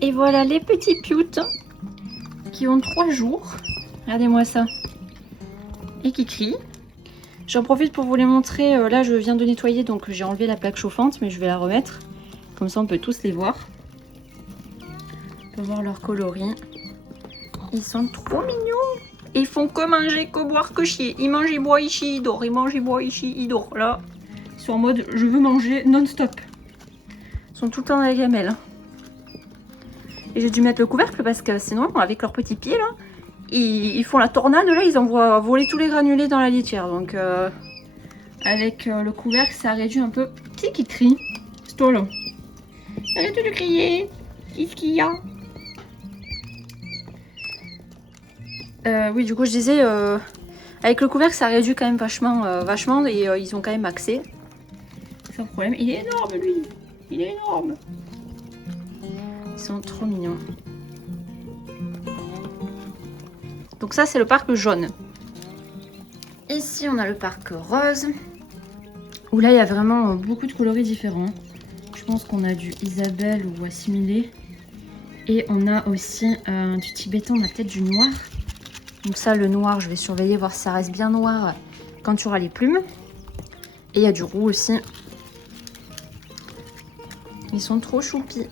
Et voilà les petits pioutes qui ont 3 jours. Regardez-moi ça. Et qui crient. J'en profite pour vous les montrer. Là, je viens de nettoyer, donc j'ai enlevé la plaque chauffante, mais je vais la remettre. Comme ça, on peut tous les voir. On peut voir leur coloris. Ils sont trop mignons. Ils font que manger, que boire, que chier. Ils mangent, ils boivent, ils chient, ils dorment. Ils mangent, ils boivent, ils chient, ils dorment. Là, ils sont en mode je veux manger non-stop. Ils sont tout le temps dans la gamelle. Et j'ai dû mettre le couvercle parce que sinon, avec leurs petits pieds là, ils font la tornade. Là, ils envoient voler tous les granulés dans la litière. Donc, avec le couvercle, ça réduit un peu. Qui crie? C'est toi là. Arrête de crier. Qu'est-ce qu'il y a? Oui, du coup, je disais, avec le couvercle, ça réduit quand même vachement et ils ont quand même accès. Sans problème. Il est énorme, lui. Il est énorme. Ils sont trop mignons. Donc ça, c'est le parc jaune. Ici, on a le parc rose. Où là, il y a vraiment beaucoup de coloris différents. Je pense qu'on a du Isabelle ou assimilé. Et on a aussi du tibétain, on a peut-être du noir. Donc ça, le noir, je vais surveiller, voir si ça reste bien noir quand tu auras les plumes. Et il y a du roux aussi. Ils sont trop choupis.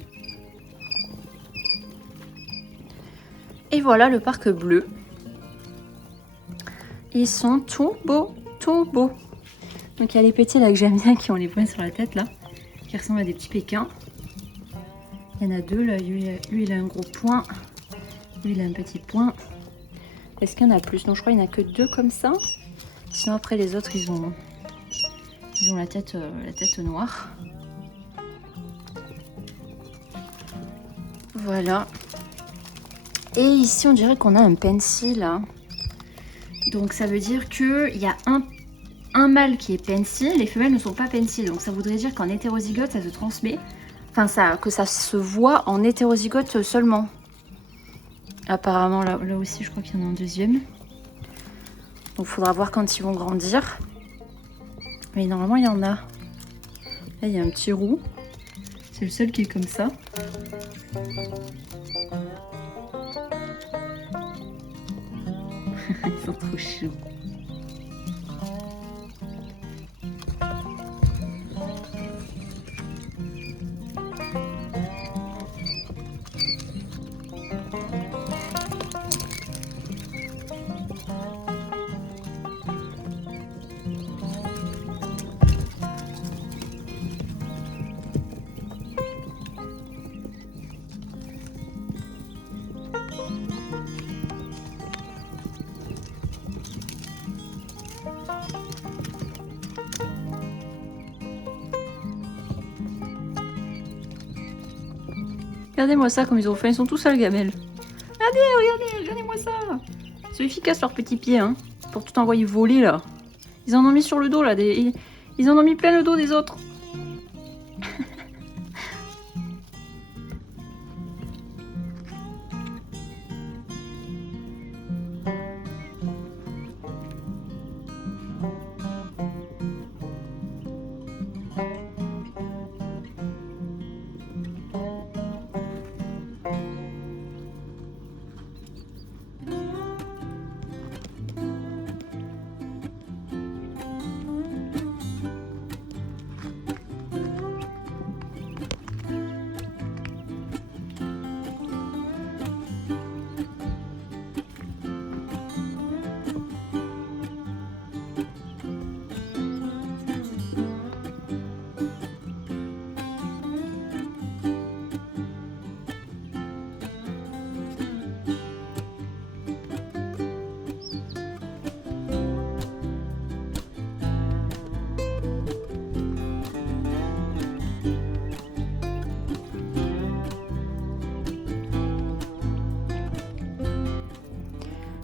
Et voilà le parc bleu. Ils sont tout beaux, tout beaux. Donc il y a les petits là que j'aime bien qui ont les points sur la tête là. Qui ressemblent à des petits pékins. Il y en a deux là. Lui il a un gros point. Lui il a un petit point. Est-ce qu'il y en a plus? Non, je crois qu'il n'y en a que 2 comme ça. Sinon après les autres ils ont la tête noire. Voilà. Et ici on dirait qu'on a un pencil là. Donc ça veut dire qu'il y a un mâle qui est pencil, les femelles ne sont pas pencil. Donc ça voudrait dire qu'en hétérozygote ça se transmet. Enfin que ça se voit en hétérozygote seulement. Apparemment là aussi je crois qu'il y en a un deuxième. Donc il faudra voir quand ils vont grandir. Mais normalement il y en a. Là il y a un petit roux. C'est le seul qui est comme ça. Ils sont trop choux. Regardez-moi ça comme ils ont fait, ils sont tous seuls gamelles. Regardez-moi ça. C'est efficace leurs petits pieds, hein, pour tout envoyer voler là. Ils en ont mis sur le dos là, ils en ont mis plein le dos des autres.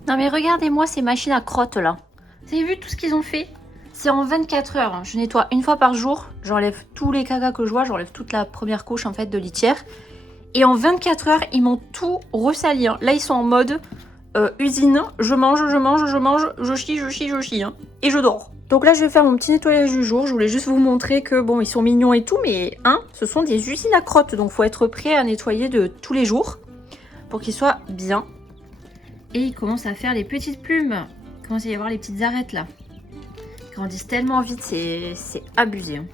Non mais regardez-moi ces machines à crottes là. Vous avez vu tout ce qu'ils ont fait? C'est en 24 heures. Hein. Je nettoie une fois par jour. J'enlève tous les cagas que je vois. J'enlève toute la première couche en fait de litière. Et en 24 heures, ils m'ont tout ressali. Hein. Là, ils sont en mode usine. Je mange, je chie. Hein. Et je dors. Donc là, je vais faire mon petit nettoyage du jour. Je voulais juste vous montrer que bon, ils sont mignons et tout, mais ce sont des usines à crottes. Donc, faut être prêt à nettoyer de tous les jours pour qu'ils soient bien. Et ils commencent à faire les petites plumes. Il commence à y avoir les petites arêtes là. Ils grandissent tellement vite, c'est abusé. Hein.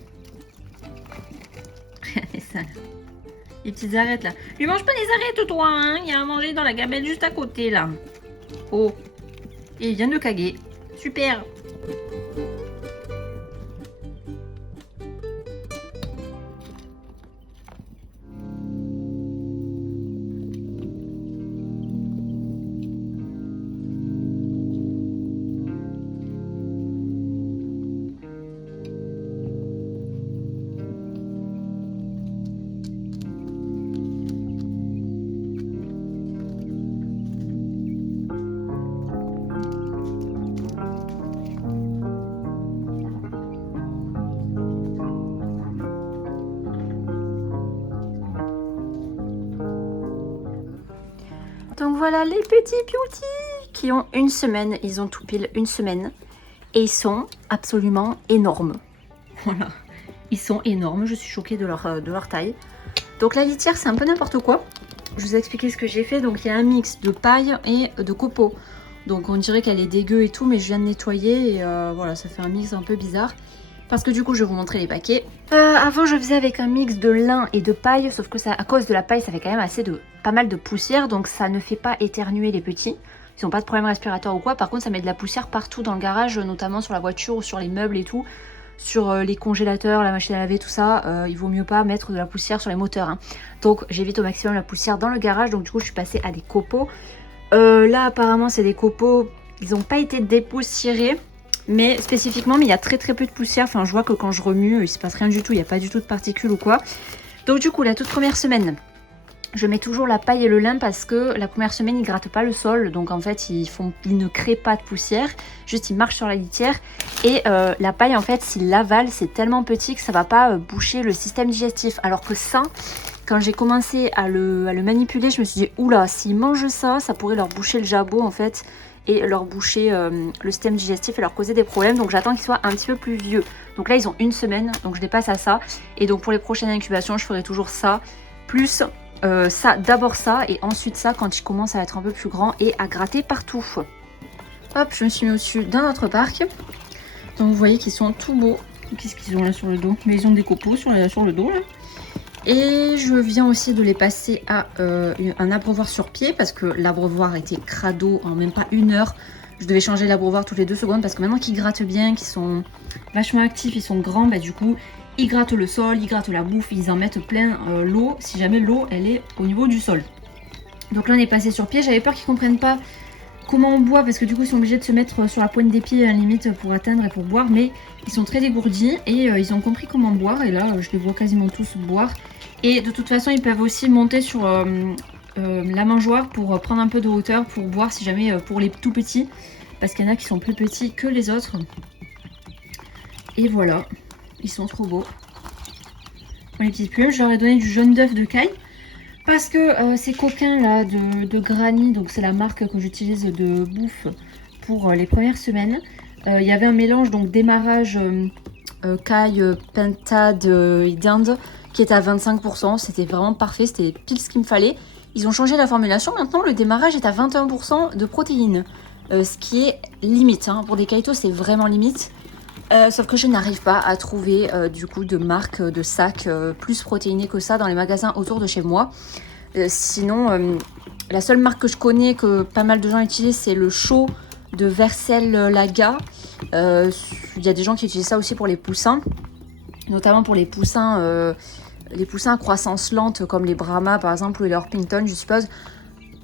Regardez ça. Les petites arêtes là. Lui mange pas les arêtes, toi, hein. Il y a à manger dans la gamelle juste à côté là. Oh. Et il vient de caguer. Super. Donc voilà les petits beauty qui ont une semaine. Ils ont tout pile une semaine. Et ils sont absolument énormes. Voilà. Ils sont énormes. Je suis choquée de leur taille. Donc la litière, c'est un peu n'importe quoi. Je vous ai expliqué ce que j'ai fait. Donc il y a un mix de paille et de copeaux. Donc on dirait qu'elle est dégueu et tout. Mais je viens de nettoyer. Et voilà, ça fait un mix un peu bizarre. Parce que du coup, je vais vous montrer les paquets. Avant, je faisais avec un mix de lin et de paille. Sauf que ça, à cause de la paille, ça fait quand même pas mal de poussière. Donc ça ne fait pas éternuer les petits. Ils n'ont pas de problème respiratoire ou quoi. Par contre, ça met de la poussière partout dans le garage. Notamment sur la voiture ou sur les meubles et tout. Sur les congélateurs, la machine à laver, tout ça. Il vaut mieux pas mettre de la poussière sur les moteurs. Hein. Donc j'évite au maximum la poussière dans le garage. Donc du coup, je suis passée à des copeaux. Là, apparemment, c'est des copeaux. Ils n'ont pas été dépoussiérés. Mais spécifiquement, mais il y a très peu de poussière. Enfin, je vois que quand je remue, il se passe rien du tout. Il n'y a pas du tout de particules ou quoi. Donc du coup, la toute première semaine, je mets toujours la paille et le lin parce que la première semaine, ils grattent pas le sol. Donc en fait, ils ne créent pas de poussière. Juste, ils marchent sur la litière. Et la paille, en fait, s'ils l'avalent, c'est tellement petit que ça va pas boucher le système digestif. Alors que ça, quand j'ai commencé à le manipuler, je me suis dit, oula, s'ils mangent ça, ça pourrait leur boucher le jabot, en fait. Et leur boucher le système digestif et leur causer des problèmes. Donc j'attends qu'ils soient un petit peu plus vieux. Donc là ils ont une semaine, donc je les passe à ça. Et donc pour les prochaines incubations, je ferai toujours ça. Plus ça, d'abord ça et ensuite ça quand ils commencent à être un peu plus grands et à gratter partout. Hop, je me suis mis au-dessus d'un autre parc. Donc vous voyez qu'ils sont tout beaux. Qu'est-ce qu'ils ont là sur le dos? Mais ils ont des copeaux sur le dos là. Et je viens aussi de les passer à un abreuvoir sur pied parce que l'abreuvoir était crado en même pas une heure. Je devais changer l'abreuvoir toutes les 2 secondes parce que maintenant qu'ils grattent bien, qu'ils sont vachement actifs, ils sont grands, bah du coup ils grattent le sol, ils grattent la bouffe, ils en mettent plein l'eau si jamais l'eau elle est au niveau du sol. Donc là on est passé sur pied, j'avais peur qu'ils comprennent pas comment on boit parce que du coup ils sont obligés de se mettre sur la pointe des pieds à la limite pour atteindre et pour boire, mais ils sont très dégourdis et ils ont compris comment boire et là je les vois quasiment tous boire. Et de toute façon ils peuvent aussi monter sur la mangeoire pour prendre un peu de hauteur pour boire si jamais pour les tout petits, parce qu'il y en a qui sont plus petits que les autres. Et voilà, ils sont trop beaux. Pour les petites plumes, je leur ai donné du jaune d'œuf de caille. Parce que ces coquins là de Granny, donc c'est la marque que j'utilise de bouffe pour les premières semaines. Il y avait un mélange donc démarrage caille, pentade et dinde qui était à 25%. C'était vraiment parfait, c'était pile ce qu'il me fallait. Ils ont changé la formulation, maintenant le démarrage est à 21% de protéines. Ce qui est limite, hein. Pour des kaitos c'est vraiment limite. Sauf que je n'arrive pas à trouver du coup de marque de sac plus protéiné que ça dans les magasins autour de chez moi. Sinon, la seule marque que je connais que pas mal de gens utilisent, c'est le Chaud de Vercel Laga. Il y a des gens qui utilisent ça aussi pour les poussins, notamment pour les poussins à croissance lente comme les Brahma par exemple ou les Orpington je suppose.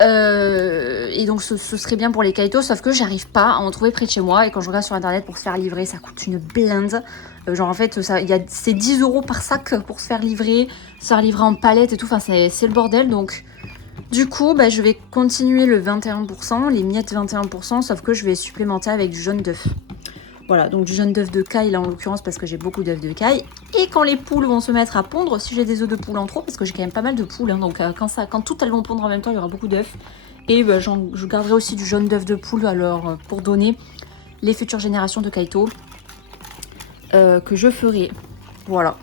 Et donc ce serait bien pour les kaitos, sauf que j'arrive pas à en trouver près de chez moi et quand je regarde sur internet pour se faire livrer ça coûte une blinde. Genre en fait c'est 10 € par sac pour se faire livrer en palette et tout, enfin c'est le bordel. Donc du coup je vais continuer le 21%, les miettes 21%, sauf que je vais supplémenter avec du jaune d'œuf. Voilà, donc du jaune d'œuf de caille là en l'occurrence parce que j'ai beaucoup d'œufs de caille. Et quand les poules vont se mettre à pondre, si j'ai des œufs de poule en trop, parce que j'ai quand même pas mal de poules, hein, donc quand toutes elles vont pondre en même temps, il y aura beaucoup d'œufs. Et je garderai aussi du jaune d'œuf de poule alors pour donner les futures générations de kaito. que je ferai. Voilà.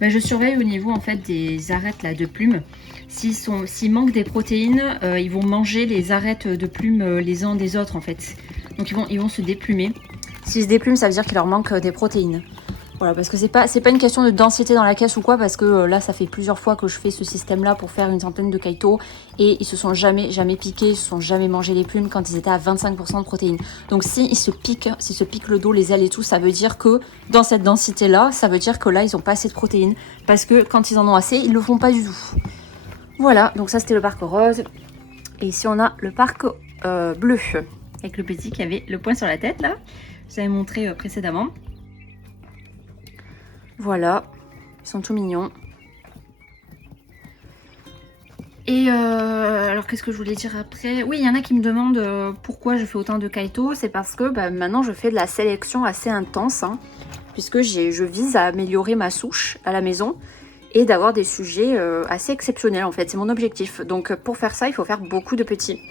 Ben, je surveille au niveau en fait des arêtes là, de plumes. S'ils manquent des protéines, ils vont manger les arêtes de plumes les uns des autres en fait. Donc ils vont se déplumer. S'ils se déplument, ça veut dire qu'il leur manque des protéines. Voilà, parce que c'est pas une question de densité dans la caisse ou quoi, parce que là ça fait plusieurs fois que je fais ce système là pour faire une centaine de kaito et ils se sont jamais piqués, ils se sont jamais mangé les plumes quand ils étaient à 25% de protéines. Donc s'ils se piquent le dos, les ailes et tout, ça veut dire que dans cette densité là, ça veut dire que là ils ont pas assez de protéines, parce que quand ils en ont assez, ils le font pas du tout. Voilà, donc ça c'était le parc rose. Et ici on a le parc bleu, avec le petit qui avait le poing sur la tête là, je vous avais montré précédemment. Voilà, ils sont tout mignons. Et alors qu'est-ce que je voulais dire après? Oui, il y en a qui me demandent pourquoi je fais autant de kaito. C'est parce que maintenant je fais de la sélection assez intense, hein, puisque je vise à améliorer ma souche à la maison et d'avoir des sujets assez exceptionnels en fait. C'est mon objectif. Donc pour faire ça, il faut faire beaucoup de petits.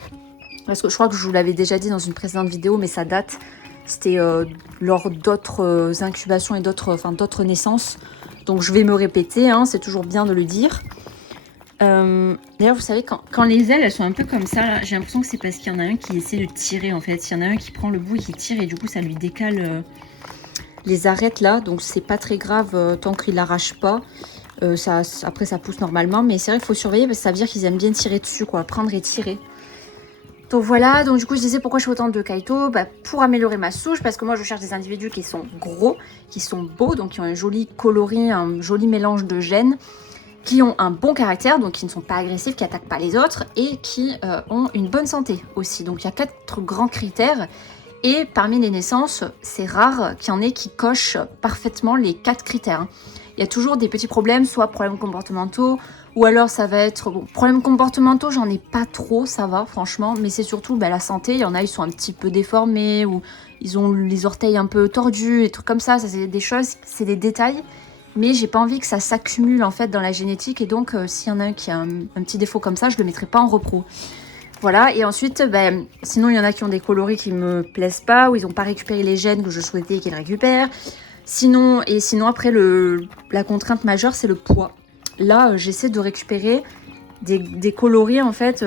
Parce que je crois que je vous l'avais déjà dit dans une précédente vidéo, mais ça date. C'était lors d'autres incubations et d'autres naissances. Donc je vais me répéter, hein, c'est toujours bien de le dire. D'ailleurs, vous savez, quand les ailes elles sont un peu comme ça, j'ai l'impression que c'est parce qu'il y en a un qui essaie de tirer en fait. Il y en a un qui prend le bout et qui tire et du coup ça lui décale les arêtes là. Donc c'est pas très grave tant qu'il l'arrache pas. Après ça pousse normalement, mais c'est vrai qu'il faut surveiller parce que ça veut dire qu'ils aiment bien tirer dessus, quoi, prendre et tirer. Donc voilà, donc du coup je disais pourquoi je fais autant de kaito, pour améliorer ma souche, parce que moi je cherche des individus qui sont gros, qui sont beaux, donc qui ont un joli coloris, un joli mélange de gènes, qui ont un bon caractère, donc qui ne sont pas agressifs, qui n'attaquent pas les autres, et qui ont une bonne santé aussi. Donc il y a 4 grands critères, et parmi les naissances, c'est rare qu'il y en ait qui cochent parfaitement les 4 critères. Il y a toujours des petits problèmes, soit problèmes comportementaux, ou alors ça va être... Bon, problèmes comportementaux, j'en ai pas trop, ça va, franchement. Mais c'est surtout la santé. Il y en a, ils sont un petit peu déformés, ou ils ont les orteils un peu tordus, et trucs comme ça. Ça, c'est des choses, c'est des détails. Mais j'ai pas envie que ça s'accumule, en fait, dans la génétique. Et donc, s'il y en a un qui a un petit défaut comme ça, je le mettrai pas en repro. Voilà, et ensuite, sinon, il y en a qui ont des coloris qui me plaisent pas, ou ils ont pas récupéré les gènes que je souhaitais qu'ils récupèrent. Sinon après, la contrainte majeure, c'est le poids. Là, j'essaie de récupérer des coloris, en fait,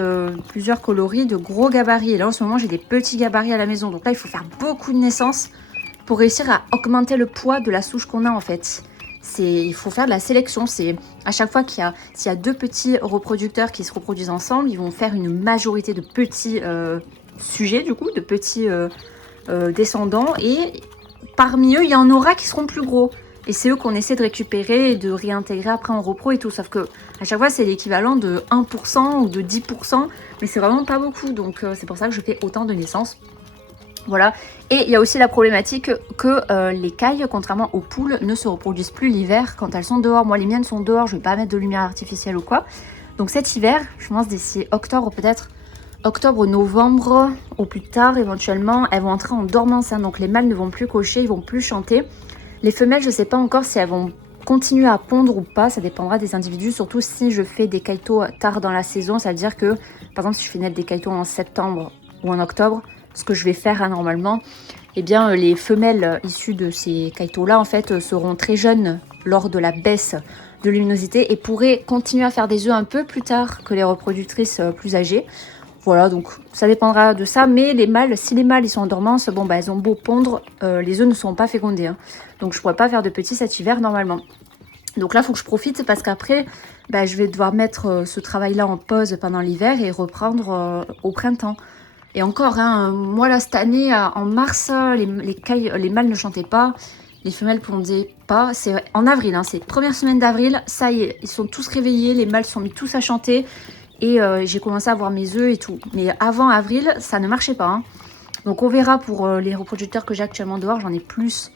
plusieurs coloris de gros gabarits. Et là, en ce moment, j'ai des petits gabarits à la maison. Donc là, il faut faire beaucoup de naissances pour réussir à augmenter le poids de la souche qu'on a, en fait. Il faut faire de la sélection. C'est à chaque fois s'il y a 2 petits reproducteurs qui se reproduisent ensemble, ils vont faire une majorité de petits sujets, du coup, de petits descendants. Et parmi eux, il y en aura qui seront plus gros. Et c'est eux qu'on essaie de récupérer et de réintégrer après en repro et tout. Sauf que à chaque fois, c'est l'équivalent de 1% ou de 10%. Mais c'est vraiment pas beaucoup. Donc c'est pour ça que je fais autant de naissances. Voilà. Et il y a aussi la problématique que les cailles, contrairement aux poules, ne se reproduisent plus l'hiver quand elles sont dehors. Moi, les miennes sont dehors. Je vais pas mettre de lumière artificielle ou quoi. Donc cet hiver, je pense d'ici octobre peut-être. Octobre, novembre, au plus tard éventuellement, elles vont entrer en dormance. Hein, donc les mâles ne vont plus cocher, ils vont plus chanter. Les femelles, je ne sais pas encore si elles vont continuer à pondre ou pas. Ça dépendra des individus. Surtout si je fais des kaito tard dans la saison. Ça veut dire que, par exemple, si je fais naître des kaito en septembre ou en octobre, ce que je vais faire normalement, eh bien, les femelles issues de ces kaito-là, en fait, seront très jeunes lors de la baisse de luminosité et pourraient continuer à faire des œufs un peu plus tard que les reproductrices plus âgées. Voilà, donc ça dépendra de ça. Mais les mâles, si les mâles ils sont en dormance, bon elles ont beau pondre, les œufs ne seront pas fécondés. Hein. Donc je pourrais pas faire de petits cet hiver normalement. Donc là, il faut que je profite parce qu'après, je vais devoir mettre ce travail-là en pause pendant l'hiver et reprendre au printemps. Et encore, hein, moi là cette année, en mars, les mâles ne chantaient pas, les femelles pondaient pas. C'est en avril, hein, c'est première semaine d'avril, ça y est, ils sont tous réveillés, les mâles sont mis tous à chanter. Et j'ai commencé à voir mes œufs et tout. Mais avant avril, ça ne marchait pas. Hein. Donc on verra pour les reproducteurs que j'ai actuellement dehors. J'en ai plus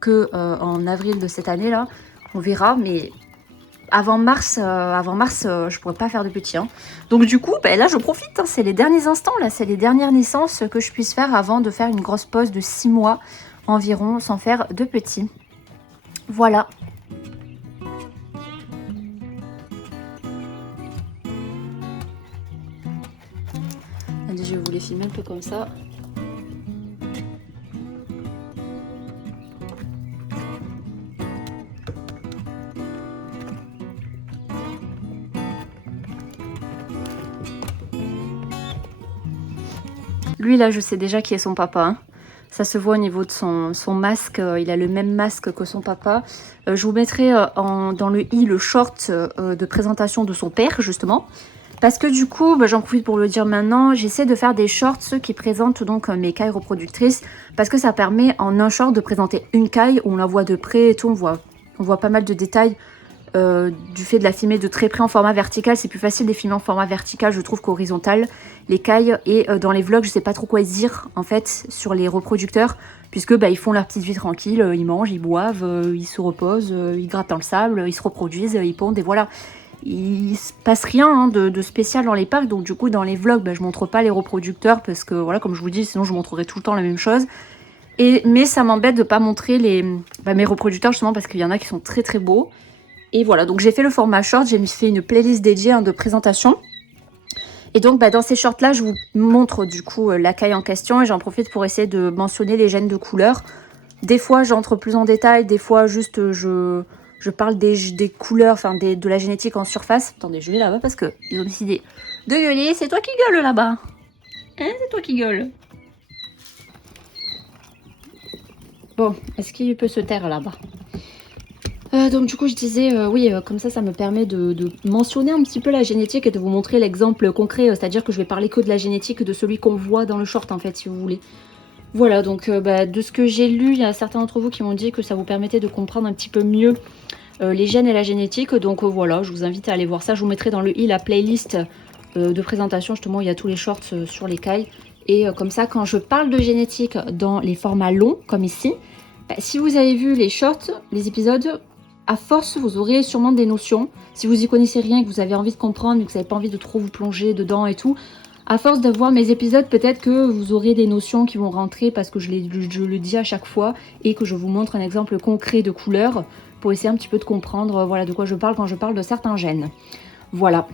qu'en avril de cette année-là. On verra. Mais avant mars, je pourrais pas faire de petits. Hein. Donc du coup, là je profite. Hein. C'est les derniers instants. Là, c'est les dernières naissances que je puisse faire avant de faire une grosse pause de 6 mois environ sans faire de petits. Voilà. Je vais vous les filmer un peu comme ça. Lui là je sais déjà qui est son papa. Hein. Ça se voit au niveau de son masque, il a le même masque que son papa. Je vous mettrai dans le i le short de présentation de son père justement. Parce que du coup, bah, j'en profite pour le dire maintenant, j'essaie de faire des shorts qui présentent donc mes cailles reproductrices. Parce que ça permet en un short de présenter une caille, où on la voit de près et tout, on voit pas mal de détails. Du fait de la filmer de très près en format vertical, c'est plus facile de les filmer en format vertical je trouve qu'horizontal les cailles, et dans les vlogs je sais pas trop quoi dire en fait sur les reproducteurs, puisque bah, ils font leur petite vie tranquille, ils mangent, ils boivent, ils se reposent, ils grattent dans le sable, ils se reproduisent, ils pondent et voilà. Il se passe rien hein, de spécial dans les parcs, donc du coup dans les vlogs bah, je montre pas les reproducteurs parce que voilà, comme je vous dis, sinon je montrerai tout le temps la même chose. Mais ça m'embête de pas montrer mes reproducteurs justement parce qu'il y en a qui sont très très beaux. Et voilà, donc j'ai fait le format short, j'ai fait une playlist dédiée hein, de présentation. Et donc bah, dans ces shorts là, je vous montre du coup la caille en question et j'en profite pour essayer de mentionner les gènes de couleur. Des fois j'entre plus en détail, des fois juste je parle des couleurs, enfin de la génétique en surface. Attendez, je vais là-bas parce qu'ils ont décidé de gueuler. C'est toi qui gueules là-bas. Hein, c'est toi qui gueules. Bon, est-ce qu'il peut se taire là-bas? Donc du coup je disais, oui, comme ça me permet de mentionner un petit peu la génétique et de vous montrer l'exemple concret, c'est-à-dire que je vais parler que de la génétique de celui qu'on voit dans le short en fait, si vous voulez. Voilà, donc de ce que j'ai lu, il y a certains d'entre vous qui m'ont dit que ça vous permettait de comprendre un petit peu mieux les gènes et la génétique, donc voilà, je vous invite à aller voir ça. Je vous mettrai dans le i la playlist de présentation, justement, il y a tous les shorts sur les cailles. Et comme ça, quand je parle de génétique dans les formats longs, comme ici, bah, si vous avez vu les shorts, les épisodes, à force, vous aurez sûrement des notions. Si vous y connaissez rien, que vous avez envie de comprendre, mais que vous n'avez pas envie de trop vous plonger dedans et tout, à force de voir mes épisodes, peut-être que vous aurez des notions qui vont rentrer parce que je le dis à chaque fois et que je vous montre un exemple concret de couleur pour essayer un petit peu de comprendre voilà, de quoi je parle quand je parle de certains gènes. Voilà.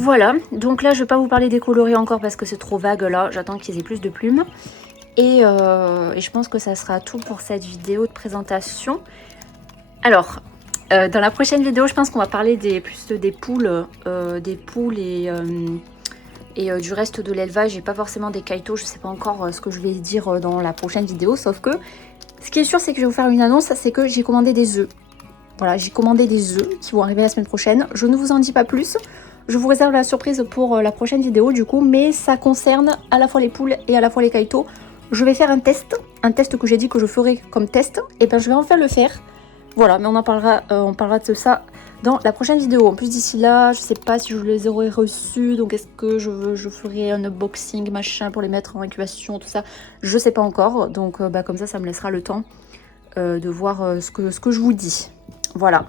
Voilà, donc là je vais pas vous parler des coloris encore parce que c'est trop vague là, j'attends qu'ils aient plus de plumes. Et je pense que ça sera tout pour cette vidéo de présentation. Alors, dans la prochaine vidéo, je pense qu'on va parler plus des poules et du reste de l'élevage et pas forcément des kaitos. Je sais pas encore ce que je vais dire dans la prochaine vidéo, sauf que ce qui est sûr c'est que je vais vous faire une annonce, c'est que j'ai commandé des œufs. Voilà, j'ai commandé des œufs qui vont arriver la semaine prochaine. Je ne vous en dis pas plus. Je vous réserve la surprise pour la prochaine vidéo du coup, mais ça concerne à la fois les poules et à la fois les kaitos. Je vais faire un test que j'ai dit que je ferai comme test, et ben je vais enfin le faire. Voilà, mais on parlera de ça dans la prochaine vidéo. En plus d'ici là, je sais pas si je les aurai reçus, donc est-ce que je ferai un unboxing machin pour les mettre en incubation, tout ça, je sais pas encore. Donc comme ça me laissera le temps de voir ce que je vous dis. Voilà.